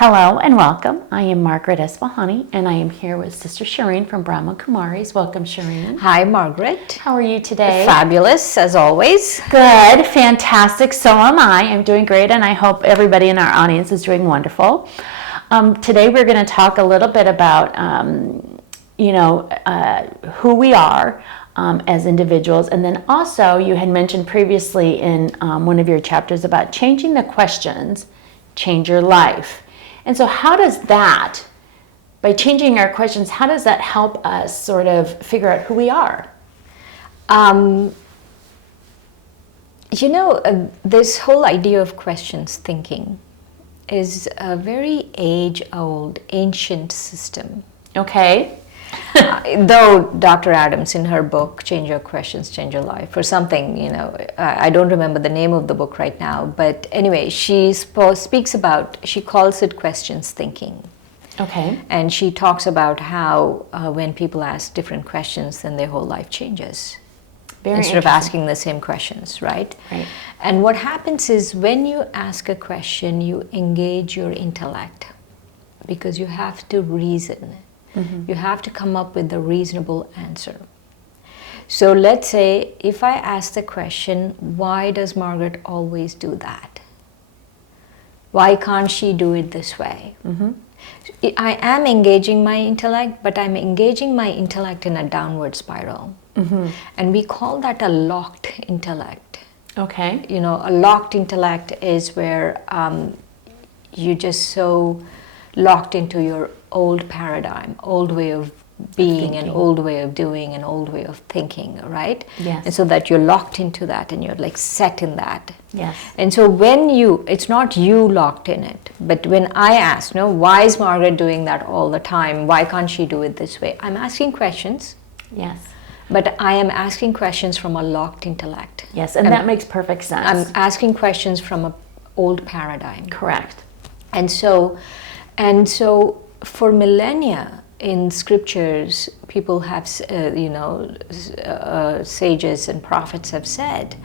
Hello and welcome. I am Margaret Esfahani and I am here with Sister Shireen from Brahma Kumaris. Welcome, Shireen. Hi, Margaret. How are you today? Fabulous, as always. Good, fantastic. So am I. I'm doing great and I hope everybody in our audience is doing wonderful. Today we're going to talk a little bit about, who we are as individuals. And then also you had mentioned previously in one of your chapters about changing the questions, change your life. And so how does that, by changing our questions, how does that help us sort of figure out who we are? This whole idea of questions thinking is a very age-old, ancient system. Okay. Though Dr. Adams, in her book, Change Your Questions, Change Your Life, or something, I don't remember the name of the book right now, but anyway, she speaks about, she calls it questions thinking. Okay. And she talks about how when people ask different questions, then their whole life changes. Instead of asking the same questions, right? Right. And what happens is when you ask a question, you engage your intellect because you have to reason. Mm-hmm. You have to come up with a reasonable answer. So let's say if I ask the question, why does Margaret always do that? Why can't she do it this way? Mm-hmm. I am engaging my intellect, but I'm engaging my intellect in a downward spiral. Mm-hmm. And we call that a locked intellect. Okay. A locked intellect is where you're just so locked into your old paradigm, old way of being, an old way of doing, an old way of thinking, right? Yes. And so that you're locked into that and you're like set in that. Yes. And so when it's not you locked in it, but when I ask, why is Margaret doing that all the time? Why can't she do it this way? I'm asking questions. Yes. But I am asking questions from a locked intellect. Yes, and that makes perfect sense. I'm asking questions from an old paradigm. Correct. And so for millennia in scriptures, people have, sages and prophets have said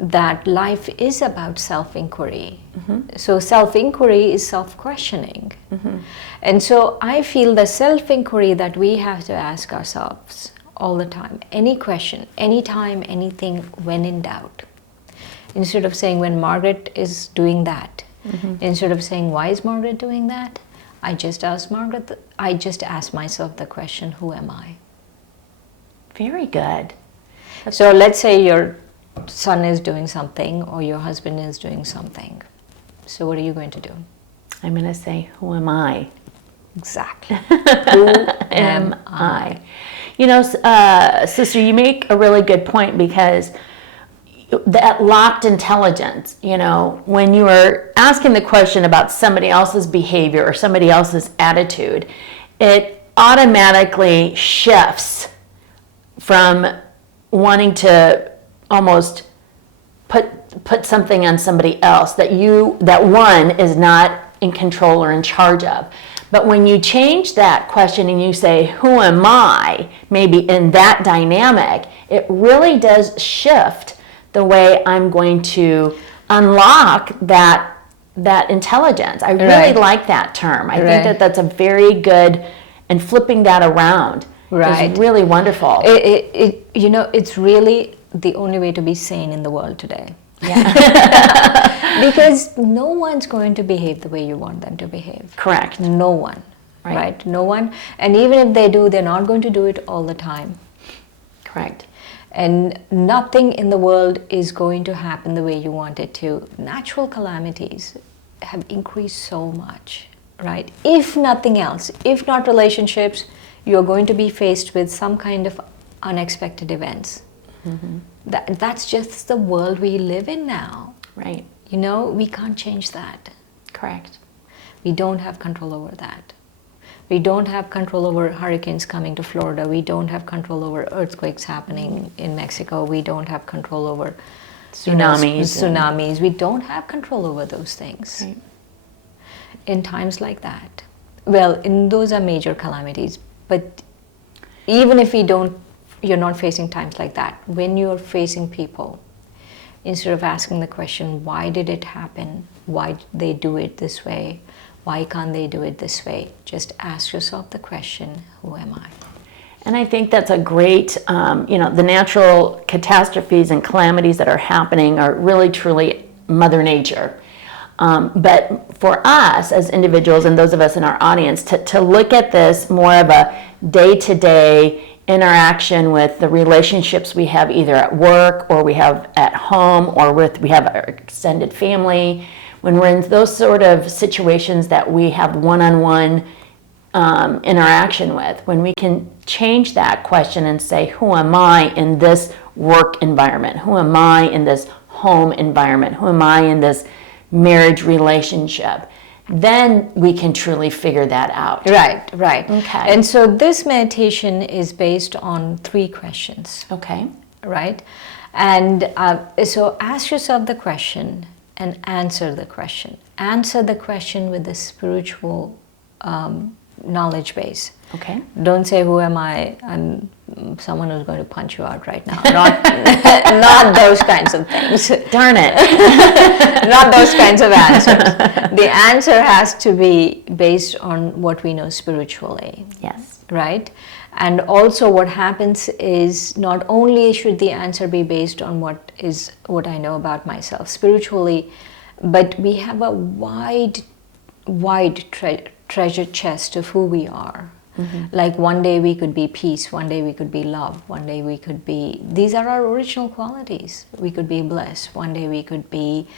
that life is about self-inquiry. Mm-hmm. So self-inquiry is self-questioning. Mm-hmm. And so I feel the self-inquiry that we have to ask ourselves all the time, any question, anytime, anything, when in doubt. Instead of saying when Margaret is doing that, mm-hmm. instead of saying why is Margaret doing that, I just ask myself the question, who am I? Very good. So let's say your son is doing something or your husband is doing something. So what are you going to do? I'm going to say, who am I? Exactly. Who am I? Sister, you make a really good point because that locked intelligence, when you are asking the question about somebody else's behavior or somebody else's attitude, it automatically shifts from wanting to almost put something on somebody else that one is not in control or in charge of. But when you change that question and you say, who am I, maybe in that dynamic, it really does shift the way I'm going to unlock that intelligence. I really like that term. I think that's a very good, and flipping that around is really wonderful. It's really the only way to be sane in the world today. Yeah. Because no one's going to behave the way you want them to behave. Correct. No one. Right? No one. And even if they do, they're not going to do it all the time. Correct. And nothing in the world is going to happen the way you want it to. Natural calamities have increased so much, right? If nothing else, if not relationships, you're going to be faced with some kind of unexpected events. Mm-hmm. That's just the world we live in now. Right. We can't change that. Correct. We don't have control over that. We don't have control over hurricanes coming to Florida. We don't have control over earthquakes happening in Mexico. We don't have control over tsunamis. We don't have control over those things. Right. In times like that. Those are major calamities. But even if you're not facing times like that, when you're facing people, instead of asking the question, why did it happen? Why did they do it this way? Why can't they do it this way? Just ask yourself the question, who am I? And I think that's a great, the natural catastrophes and calamities that are happening are really, truly Mother Nature. But for us as individuals and those of us in our audience to look at this more of a day-to-day interaction with the relationships we have either at work or we have at home or we have our extended family, when we're in those sort of situations that we have one-on-one interaction with, when we can change that question and say, who am I in this work environment? Who am I in this home environment? Who am I in this marriage relationship? Then we can truly figure that out. Right, right. Okay. And so this meditation is based on 3 questions. Okay. Right? And so ask yourself the question and answer the question. Answer the question with the spiritual knowledge base. Okay. Don't say, who am I? I'm someone who's going to punch you out right now. Not, not those kinds of things. Darn it. Not those kinds of answers. The answer has to be based on what we know spiritually. Yes. Right? And also what happens is not only should the answer be based on what I know about myself spiritually, but we have a wide treasure chest of who we are. Mm-hmm. Like one day we could be peace, one day we could be love, one day we could be, these are our original qualities. We could be blessed, one day we could be,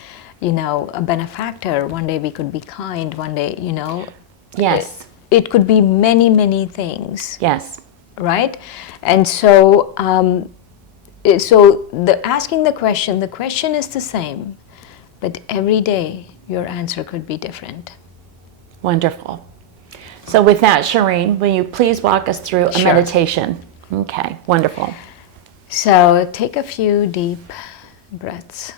a benefactor, one day we could be kind, one day, Yes. It could be many, many things. Yes. Right? And so, asking the question is the same, but every day your answer could be different. Wonderful. So with that, Shireen, will you please walk us through a Sure. meditation? Okay, wonderful. So take a few deep breaths.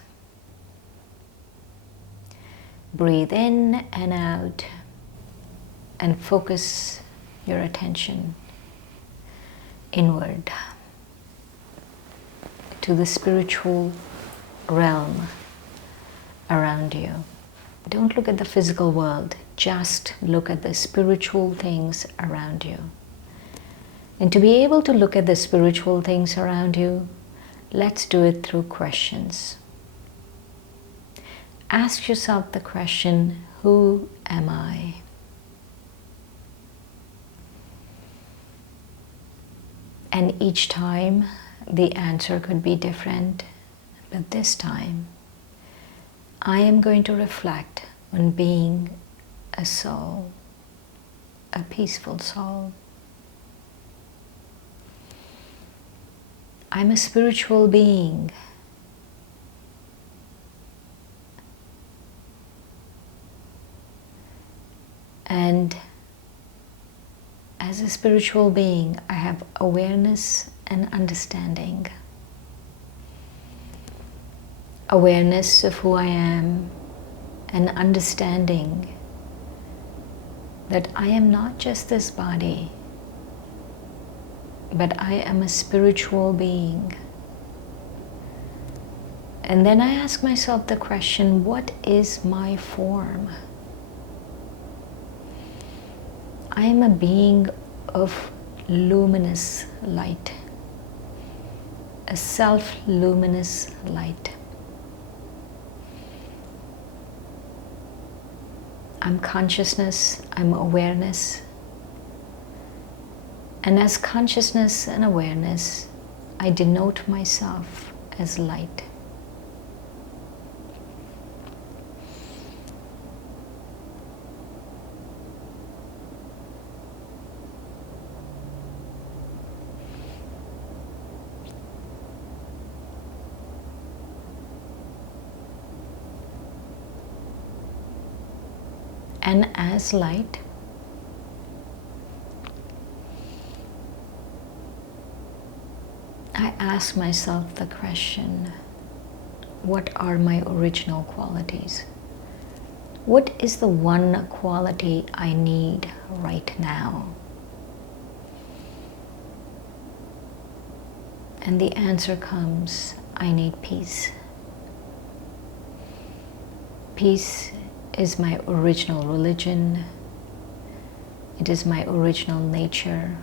Breathe in and out and focus your attention inward to the spiritual realm around you. Don't look at the physical world, just look at the spiritual things around you. And to be able to look at the spiritual things around you, let's do it through questions. Ask yourself the question, who am I? And each time the answer could be different, but this time I am going to reflect on being a soul, a peaceful soul. I'm a spiritual being. And as a spiritual being, I have awareness and understanding. Awareness of who I am and understanding that I am not just this body, but I am a spiritual being. And then I ask myself the question, what is my form? I am a being of luminous light, a self-luminous light. I'm consciousness, I'm awareness. And as consciousness and awareness, I denote myself as light. And as light, I ask myself the question, what are my original qualities? What is the one quality I need right now? And the answer comes, I need peace. Peace is my original religion. It is my original nature.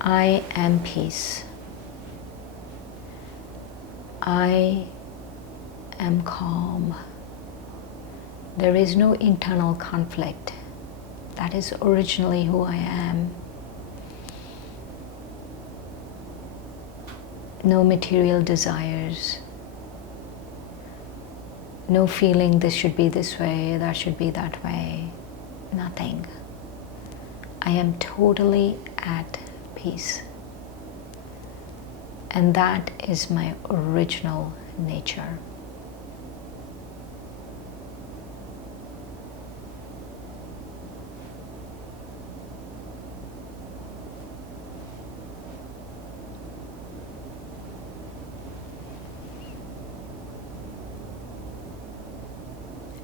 I am peace. I am calm. There is no internal conflict. That is originally who I am. No material desires. No feeling this should be this way, that should be that way. Nothing. I am totally at peace. And that is my original nature.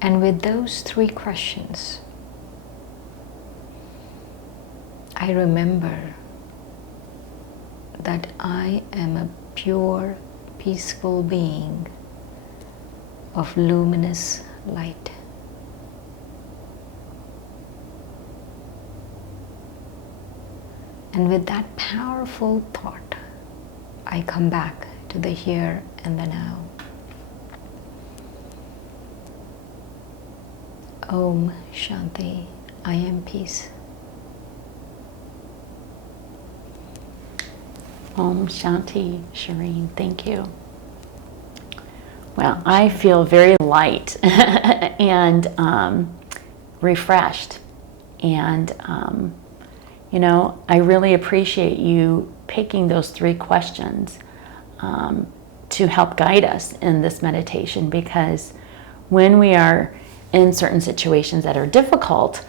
And with those 3 questions, I remember that I am a pure, peaceful being of luminous light. And with that powerful thought, I come back to the here and the now. Om Shanti, I am peace. Om Shanti, Shireen, thank you. Well, I feel very light and refreshed. And, I really appreciate you picking those 3 questions to help guide us in this meditation, because when we are in certain situations that are difficult,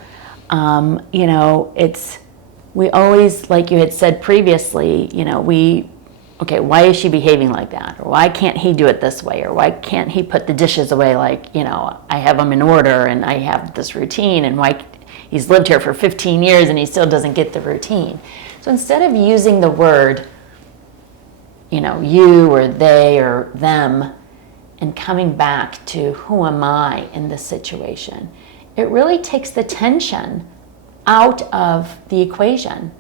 we always, like you had said previously, why is she behaving like that? Or why can't he do it this way? Or why can't he put the dishes away like, I have them in order and I have this routine, and why he's lived here for 15 years and he still doesn't get the routine. So instead of using the word, you or they or them, and coming back to who am I in this situation, it really takes the tension out of the equation.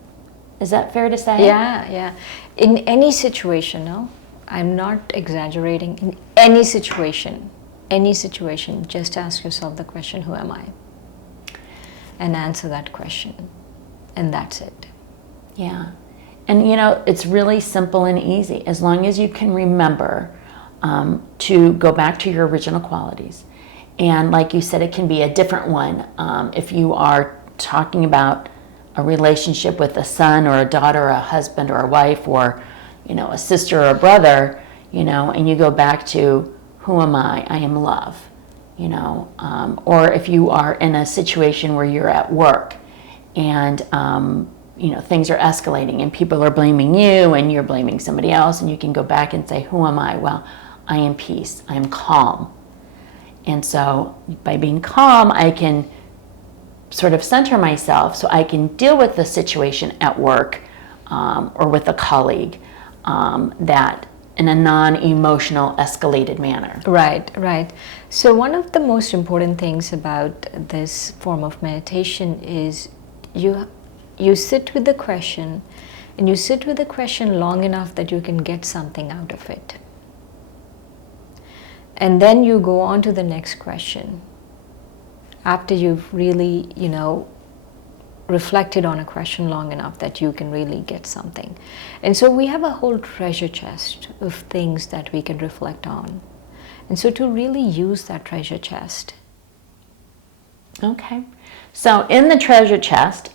Is that fair to say? Yeah. In any situation, no? I'm not exaggerating. In any situation, just ask yourself the question, who am I? And answer that question. And that's it. Yeah. And it's really simple and easy. As long as you can remember to go back to your original qualities. And like you said, it can be a different one. If you are talking about a relationship with a son or a daughter or a husband or a wife or, a sister or a brother, and you go back to, who am I? I am love, or if you are in a situation where you're at work and, things are escalating and people are blaming you and you're blaming somebody else, and you can go back and say, who am I? Well, I am peace. I am calm. And so by being calm, I can sort of center myself so I can deal with the situation at work or with a colleague that in a non-emotional, escalated manner. Right. So one of the most important things about this form of meditation is you sit with the question, and you sit with the question long enough that you can get something out of it. And then you go on to the next question. After you've really, reflected on a question long enough that you can really get something. And so we have a whole treasure chest of things that we can reflect on. And so to really use that treasure chest. Okay. So in the treasure chest,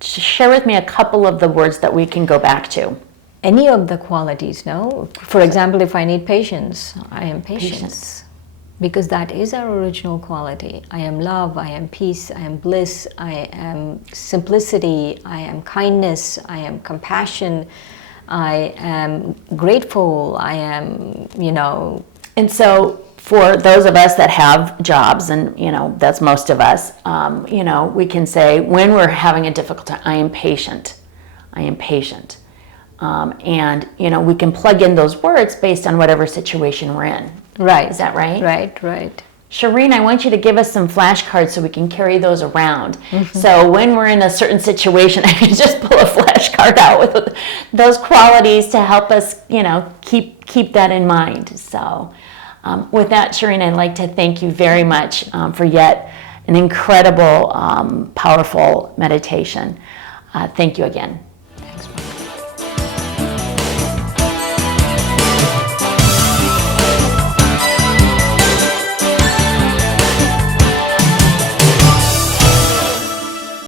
share with me a couple of the words that we can go back to. Any of the qualities, no? For example, if I need patience, I am patience. Because that is our original quality. I am love, I am peace, I am bliss, I am simplicity, I am kindness, I am compassion, I am grateful, I am, And so for those of us that have jobs, and that's most of us, we can say when we're having a difficult time, I am patient. I am patient. And we can plug in those words based on whatever situation we're in. Right. Is that right? Right. Shireen, I want you to give us some flashcards so we can carry those around. So when we're in a certain situation, I can just pull a flashcard out with those qualities to help us, keep that in mind. So with that, Shireen, I'd like to thank you very much for yet an incredible, powerful meditation. Thank you again.